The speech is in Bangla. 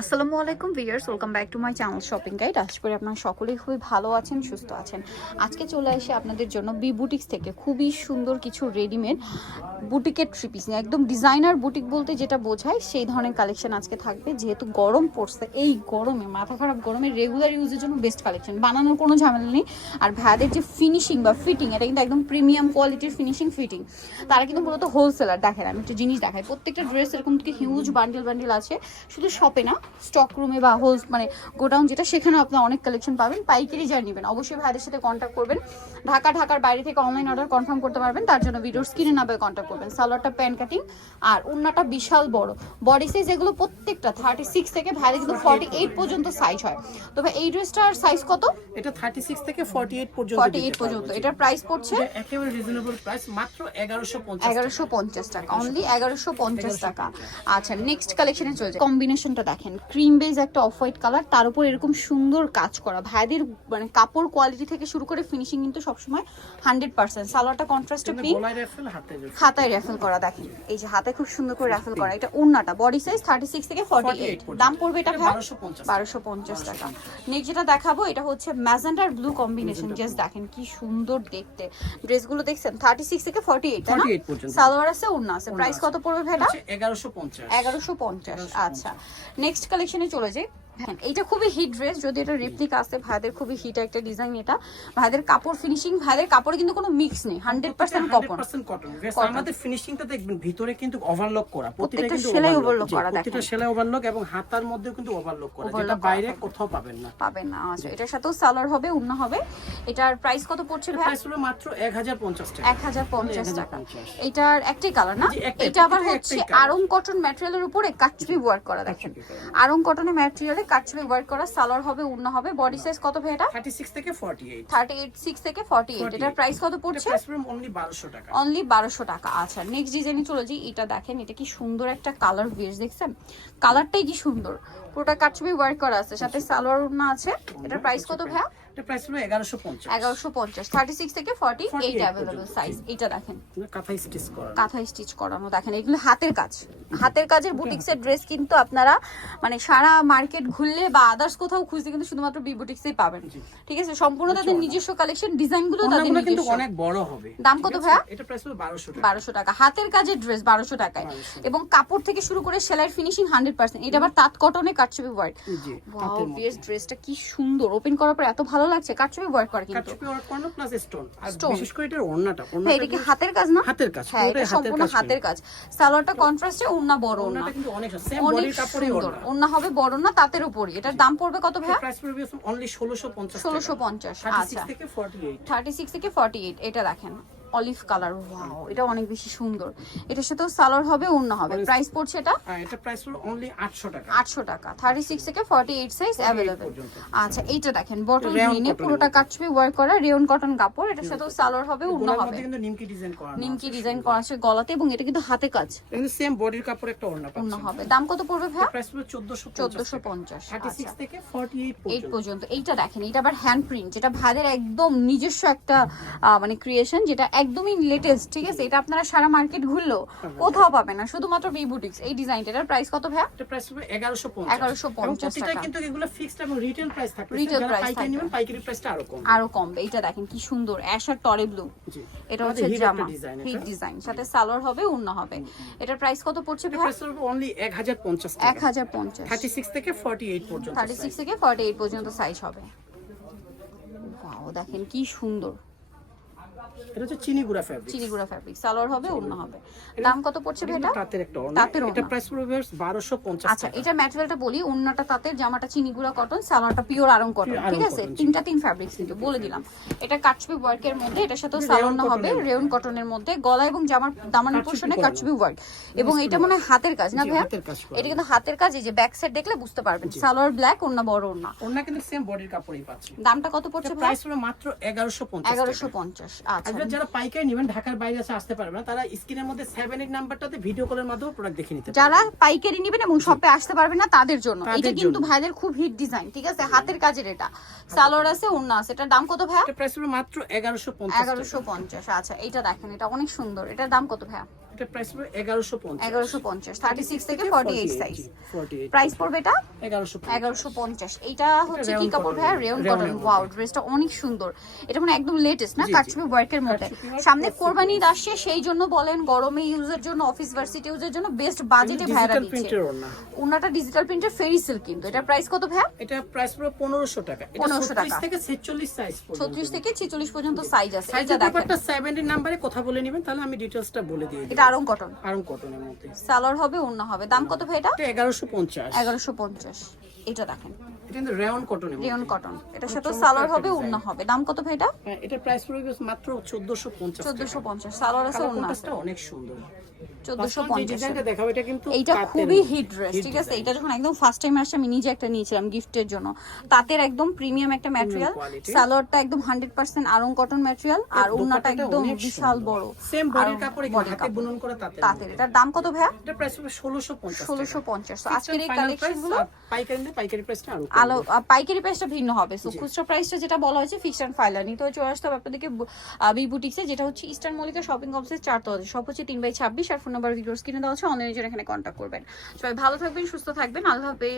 আসসালামু আলাইকুম viewers, welcome back to my channel shopping guide. আশা করি আপনারা সকলেই খুবই ভালো আছেন, সুস্থ আছেন। আজকে চলে আসি আপনাদের জন্য বি বুটিক্স থেকে খুবই সুন্দর কিছু রেডিমেড বুটিকের থ্রি পিস নিয়ে। একদম ডিজাইনার বুটিক বলতে যেটা বোঝায় সেই ধরনের কালেকশন আজকে থাকবে। যেহেতু গরম পড়ছে, এই গরমে মাথা খারাপ গরমে রেগুলার ইউজের জন্য বেস্ট কালেকশন, বানানোর কোনো ঝামেলা নেই। আর ভাইয়াদের যে ফিনিশিং বা ফিটিং, এটা কিন্তু একদম প্রিমিয়াম কোয়ালিটির ফিনিশিং ফিটিং। তারা কিন্তু মূলত হোলসেলার। দেখেন আমি একটা জিনিস দেখাই, প্রত্যেকটা ড্রেস এরকম থেকে হিউজ বান্ডেল বান্ডেল আছে, শুধু শপে না, স্টক রুমে বা হোলস মানে গোডাউন যেটা, সেখানে আপনারা অনেক কালেকশন পাবেন। পাইকারি যা নেবেন অবশ্যই ভাইদের সাথে কন্ট্যাক্ট করবেন। ঢাকার বাইরে থেকে অনলাইন অর্ডার কনফার্ম করতে পারবেন, তার জন্য ভিডিওর স্ক্রিনে নাম্বারে কন্ট্যাক্ট করবেন। সালোয়ারটা প্যান্ট কাটিং আর ওড়নাটা বিশাল বড়। বডি সাইজ এগুলো প্রত্যেকটা 36 থেকে ভাইদের কিন্তু 48 পর্যন্ত সাইজ হয়। তবে এই ড্রেসটার সাইজ কত? এটা 36 থেকে 48 পর্যন্ত। 48 পর্যন্ত। এটার প্রাইস পড়ছে একেবারে রিজনেবল প্রাইস, মাত্র 1150 টাকা, অনলি 1150 টাকা। আচ্ছা, নেক্সট কালেকশনে চলে যায়। কম্বিনেশনটা দেখেন, ক্রিম বেজ একটা অফ হোয়াইট কালার, তার উপর এরকম সুন্দর কাজ করা। ভাইদের মানে কাপড় কোয়ালিটি থেকে শুরু করে ফিনিশিং কিন্তু সবসময় 100%। সালোয়ারটা কন্ট্রাস্টে পিঙ্ক, হাতায় র্যাফেল করা। দেখেন এই যে হাতে খুব সুন্দর করে র্যাফেল করা। এটা ওড়নাটা বডি সাইজ 36 থেকে 48। দাম পড়বে এটা 1250 টাকা। নেক্সট যেটা দেখাবো এটা হচ্ছে ম্যাজেন্ডা আর ব্লু কম্বিনেশন। জাস্ট দেখেন কি সুন্দর দেখতে। ড্রেসগুলো দেখছেন 36 থেকে 48, তাই না? সালোয়ার আছে, ওড়না আছে। প্রাইস কত পড়বে ভাইটা? 1150। আচ্ছা, নেক্সট কালেকশনে চলে যাই। হ্যাঁ, এটা খুবই হিট ড্রেস, যদি এটা রেপ্লিকা আছে। ভাইদের খুবই হিট একটা ডিজাইন এটা। ভাইদের কাপড় ফিনিশিং, ভাইদের কাপড়ে কিন্তু কোনো মিক্স নেই, 100% কটন। আমাদের ফিনিশিংটা দেখবেন ভিতরে কিন্তু ওভারলক করা, প্রত্যেকটা সেলাই ওভারলক করা। দেখেন প্রত্যেকটা সেলাই ওভারলক এবং হাতার মধ্যেও কিন্তু ওভারলক করা, যেটা বাইরে কোথাও পাবেন না। আচ্ছা, এটার সাথেও সালোয়ার হবে, ওড়না হবে। এটার প্রাইস কত পড়ছে ভাই? প্রাইস হলো মাত্র 1050 টাকা। 1050 টাকা। এটার একটাই কালার না? এটা আবার হচ্ছে আরং কটন ম্যাটেরিয়ালের উপরে কাটছবি ওয়ার্ক করা। দেখেন আরং কটনের ম্যাটেরিয়ালে কাটছবি ওয়ার্ক করা। সালোয়ার হবে, ওড়না হবে। বডি সাইজ কত ভাই এটা? 36 থেকে 48। 36 থেকে 48। এটার প্রাইস কত পড়ছে? অনলি 1200 টাকা। অনলি 1200 টাকা। আচ্ছা, নেক্সট ডিজাইনে চলে যাই। এটা দেখেন, এটা কি সুন্দর একটা কালার বেস, দেখছেন কালারটাই কি সুন্দর। পুরোটা কাটছবি ওয়ার্ক করা আছে, সাথে সালোয়ার ওড়না আছে। এটার প্রাইস কত ভাই? এটা প্রাইস হলো 1150। 1150। 36 থেকে 48 अवेलेबल সাইজ। এটা দেখেন কাঁথাই স্টিচ করা, কাঁথাই স্টিচ করানো। দেখেন এগুলো হাতের কাজ, হাতের কাজের বুটিক্সের ড্রেস কিন্তু আপনারা মানে সারা মার্কেট ঘুরলে বা আদার্স কোথাও খুঁজতে কিন্তু শুধুমাত্র বি বুটিক্সেই পাবেন। ঠিক আছে, সম্পূর্ণ তাদের নিজস্ব কালেকশন, ডিজাইনগুলো তাদের নিজস্ব। কিন্তু অনেক বড় হবে। দাম কত ভাইয়া? এটা প্রাইস হলো 1200 টাকা। 1200 টাকা। হাতের কাজের ড্রেস 1200 টাকায়, এবং কাপড় থেকে শুরু করে সেলাইয়ের ফিনিশিং 100%। এটা আবার তাঁত কটনে কাটছবি ওয়ার্ক। ওয়াও, বেশ ড্রেসটা কি সুন্দর। ওপেন করার পর এত ভালো লাগছে। কাটছবি ওয়ার্ক করে কিন্তু, কাটছবি ওয়ার্ক করানো প্লাস স্টোন। আর বিশেষ করে এটার ওড়নাটা, এটা কি হাতের কাজ না? হাতের কাজ, হ্যাঁ, এটা সম্পূর্ণ হাতের কাজ। সালোয়ারটা কন্ট্রাস্টে, ওড়না বড়। ওড়নাটা কিন্তু অনেক সেম বডির কাপড়ে ওড়না হবে বড় না, তাঁতের উপরই। এটার দাম পড়বে কত ভাইয়া? প্রাইস পড়বে অনলি 1650 টাকা। 1650। 36 থেকে 48। 36 থেকে 48। এটা দেখেন অলিভ কালার। ওয়াও, এটা অনেক বেশি সুন্দর। এটার সাথেও সালোয়ার হবে, ওড়না হবে। প্রাইস পড়ছে এটা? এটা প্রাইস হলো অনলি 800 টাকা। 800 টাকা। 36 থেকে 48 সাইজ अवेलेबल। আচ্ছা, এইটা দেখেন বটল গ্রিনে, পুরোটা কাটছবি ওয়ার্ক করা, রেয়ন কটন কাপড়। এটার সাথেও সালোয়ার হবে, ওড়না হবে। কিন্তু নিমকি ডিজাইন করা, নিমকি ডিজাইন করা আছে গলাতে, এবং এটা কিন্তু হাতে কাজ। কিন্তু সেম বডির কাপড় একটা ওড়না পাচ্ছেন। ওড়না হবে। দাম কত পড়বে ভাই? প্রাইস হলো 1450। 36 থেকে 48 পর্যন্ত। এইটা দেখেন, এটা আবার হ্যান্ড প্রিন্ট, যেটা ভাইদের একদম নিজস্ব একটা মানে ক্রিয়েশন, যেটা একদমই লেটেস্ট। ঠিক আছে, এটা আপনারা সারা মার্কেট ঘুরলো কোথাও পাবেন না, শুধুমাত্র বি বুটিক্স। এই ডিজাইনটার প্রাইস কত ভাই? এটা প্রাইস হবে 1150। 1150 টাকা। কিন্তু এগুলো ফিক্সড এবং রিটেল প্রাইস থাকে। রিটেল প্রাইস পাইকারি নেবেন, পাইকারি প্রাইসটা আরো কম। এইটা দেখেন কি সুন্দর অ্যাশ আর টরে ব্লু। এটা হচ্ছে জামা, হিট ডিজাইন, সাথে সালোয়ার হবে, ওড়না হবে। এটার প্রাইস কত পড়ছে ভাই? প্রাইস হবে অনলি 1050 টাকা। 1050। 36 থেকে 48 পর্যন্ত। 36 থেকে 48 পর্যন্ত সাইজ হবে। ওয়াও, দেখেন কি সুন্দর। এটা হচ্ছে চিনিগুড়া ফ্যাব্রিক। চিনিগুড়া ফ্যাব্রিক, সালোয়ার হবে, ওড়না হবে। দাম কত পড়ছে ভাই এটা? তাঁতের একটা ওড়না। তাঁতের ওড়না। এটা প্রাইস পড়বে 1250 আচ্ছা, এটা ম্যাটেরিয়ালটা বলি। ওড়নাটা তাঁতের, জামাটা চিনিগুড়া কটন, সালোয়ারটা পিওর আরং কটন। ঠিক আছে, তিন ফ্যাব্রিক্স কিন্তু বলে দিলাম। এটা কাটছবি ওয়ার্কের মধ্যে, এটার সাথে সালোয়ার হবে রেয়ন কটনের মধ্যে। গলা এবং জামার দামানের পোরশনে কাটছবি ওয়ার্ক, এবং এটা মনে হয় হাতের কাজ না ভাই? এটা কিন্তু হাতের কাজ। এই যে ব্যাক সাইড দেখলে বুঝতে পারবেন। সালোয়ার ব্ল্যাক, ওড়না বড় ওড়না। ওড়না কিন্তু সেম বডির কাপড়ই পাচ্ছেন। দামটা কত পড়ছে ভাই? প্রাইস হলো মাত্র 1150। 1150। আচ্ছা, যারা পাইকারি নেবেন, ঢাকার বাইরে আসতে পারবে না, তারা স্ক্রিনের মধ্যে 78 নাম্বারটাতে ভিডিও কলের মাধ্যমে প্রোডাক্ট দেখে নিতে পারবে। যারা পাইকারি নেবেন এবং শপে আসতে পারবে না তাদের জন্য এটা কিন্তু ভাইদের খুব হিট ডিজাইন। ঠিক আছে, হাতের কাজের। এটা সালোয়ার আছে, ওড়না আছে। এটার দাম কত ভাই? এটা প্রাইস হলো মাত্র 1150। 1150। আচ্ছা, এটা দেখেন, এটা অনেক সুন্দর। এটার দাম কত ভাই? এটা প্রাইস পড়বে 1150 1150 36 থেকে 48 সাইজ 48 প্রাইস পড়বে এটা 1150 1150 এটা হচ্ছে কি rayon কাপড় cotton, ভাইয়া রেয়ন rayon কটন এর ওয়াও ড্রেসটা অনেক সুন্দর এটা মানে একদম লেটেস্ট না জি, জি। কাটছবি ওয়ার্কের মধ্যে কাটছবি work সামনে plus কোরবানি ঈদ sequence। আসছে সেই জন্য বলেন গরমে ইউজের জন্য অফিস ভার্সিটি ইউজের জন্য বেস্ট বাজেটে ভাইরা ডিজিটাল দিচ্ছে প্রিন্টের ওড়না ওনাটা ডিজিটাল প্রিন্টের ফেরি সিল্ক কিন্তু এটা প্রাইস কত ভাইয়া এটা প্রাইস পড়বে 1500 টাকা এটা 1500 টাকা। 36 থেকে 46 সাইজ পর্যন্ত 36 থেকে 46 পর্যন্ত সাইজ আছে এটা সাইজের দেখেন ব্যাপারটা 70 নম্বরে কথা বলে নেবেন তাহলে আমি ডিটেইলসটা বলে দিয়ে দিই এটা আরং কটন আরং কটনের মধ্যে সালোয়ার হবে ওন্না হবে দাম কত ভাই এটা এটা 1150 1150 এটা দেখেন এটা কিন্তু রেয়ন কটনের রেয়ন কটন এটার সাথে চমৎকার সালোয়ার একটা হবে design। ওন্না হবে দাম কত ভাই এটা এটা প্রাইস পড়বে মাত্র 1450 1450 সালোয়ার আছে কালার ওন্না আছে কন্ট্রাস্টটা অনেক সুন্দর 1450 ডিজাইনটা দেখাবো এটা কিন্তু এইটা কাতের খুবই মধ্যে। হিট ড্রেস Hit ঠিক আছে design। এটা যখন একদম ফার্স্ট টাইম আসছে আমি নিজে একটা নিয়েছিলাম গিফটের জন্য তাঁতের একদম প্রিমিয়াম একটা ম্যাটেরিয়াল quality। সালোয়ারটা একদম 100% আড়ং কটন ম্যাটেরিয়াল আর ওন্নাটা দোপাট্টাটা একদম অনেক বিশাল সুন্দর। বড় সেম বডির আর কাপড় body হাতে কাপড়। বুনন করা তাতে তাঁতের এটার দাম কত ভাইয়া এটা প্রাইস হবে 1650 1650 তো আজকের এই কালেকশন গুলো পাইকারি প্রাইসটা আরো আলো পাইকারি প্রাইসটা ভিন্ন হবে সো খুচরা প্রাইসটা যেটা বলা হয়েছে ফিক্সড এন্ড ফাইনাল নিতে হচ্ছে চলে আসতে হবে আপনাদেরকে বি বুটিক্সে যেটা হচ্ছে ইস্টার্ন মল্লিকা শপিং কমপ্লেক্স 4 তলাতে সব হচ্ছে 3/26 আর ফোন নাম্বার ভিডিওস কিনে দেওয়া হচ্ছে অনলাইনে জন্য এখানে কন্ট্যাক্ট করবেন সবাই ভালো থাকবেন সুস্থ থাকবেন আল্লাহ হাফেজ।